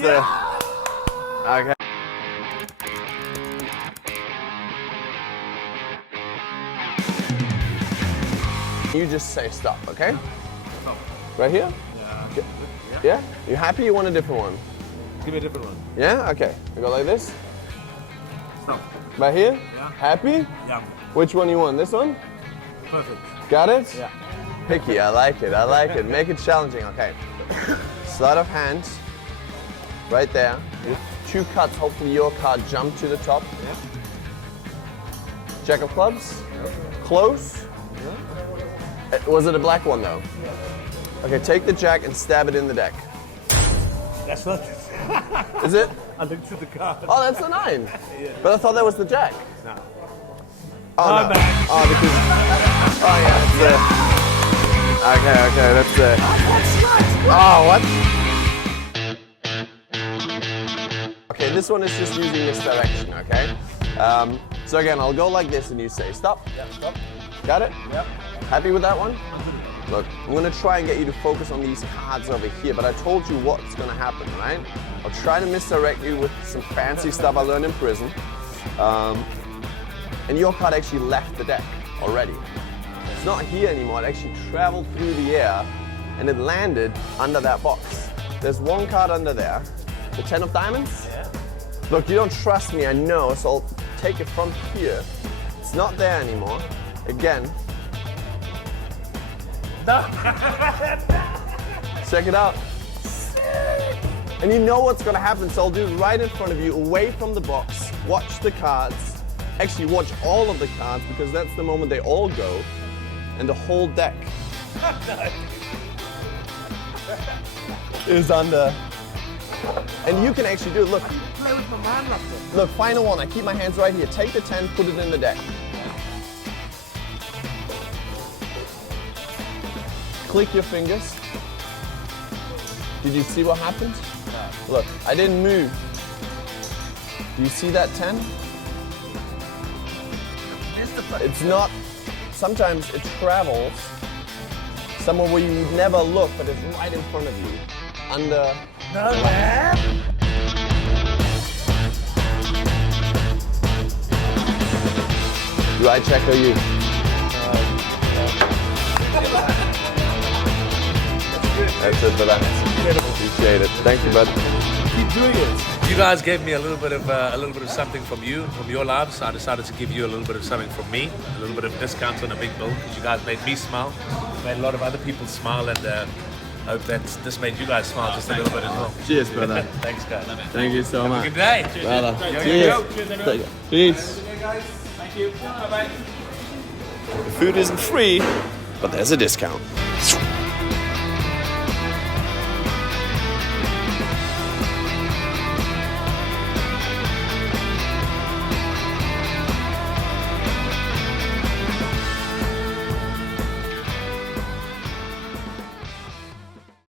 Okay. You just say stop, okay? Stop. Right here? Yeah. Okay. Yeah? You happy? You want a different one? Give me a different one. Yeah? Okay. You go like this? Stop. Right here? Yeah. Happy? Yeah. Which one you want? This one? Perfect. Got it? Yeah. Picky, I like it, I like it. Make it challenging, okay. Sleight of hand, right there. With 2 cuts, hopefully your card jump to the top. Yeah. Jack of clubs, Yeah. close. Yeah. Was it a black one though? Okay, take the jack and stab it in the deck. That's not. Is it? I looked at the card. Oh, that's a 9. Yeah. But I thought that was the jack. No. Oh, Oh, no. man. Oh, because. Oh, yeah, it's the. Okay, that's the. Oh, what? Okay, this one is just using misdirection, okay? So again, I'll go like this and you say stop. Yeah. Stop. Got it? Yep. Happy with that one? Look, I'm gonna try and get you to focus on these cards over here, but I told you what's gonna happen, right? I'll try to misdirect you with some fancy stuff I learned in prison. And your card actually left the deck already. It's not here anymore, it actually traveled through the air and it landed under that box. There's 1 card under there, the 10 of diamonds. Yeah. Look, you don't trust me, I know, so I'll take it from here. It's not there anymore. Again. Check it out. And you know what's gonna happen, so I'll do it right in front of you, away from the box. Watch the cards. Actually, watch all of the cards, because that's the moment they all go. And the whole deck is under. And you can actually do it. Look, Play with my man like this. look, final one. I keep my hands right here. Take the 10, put it in the deck. Click your fingers. Did you see what happened? No. Look, I didn't move. Do you see that 10? It's not, sometimes it travels somewhere where you would never look, but it's right in front of you. Under. No, man. Do I check or you? That's it for that. Appreciate it. Thank you, bud. Keep doing it. You guys gave me a little bit of something from you, from your lives. So I decided to give you a little bit of something from me, a little bit of discounts on a big bill because you guys made me smile, made a lot of other people smile, and hope that this made you guys smile just a little bit as well. Cheers, brother. Thanks, guys. Thank you so much. Good day. Brother. Yo, Cheers. yo, yo. Peace. Guys, thank you. Bye bye. The food isn't free, but there's a discount.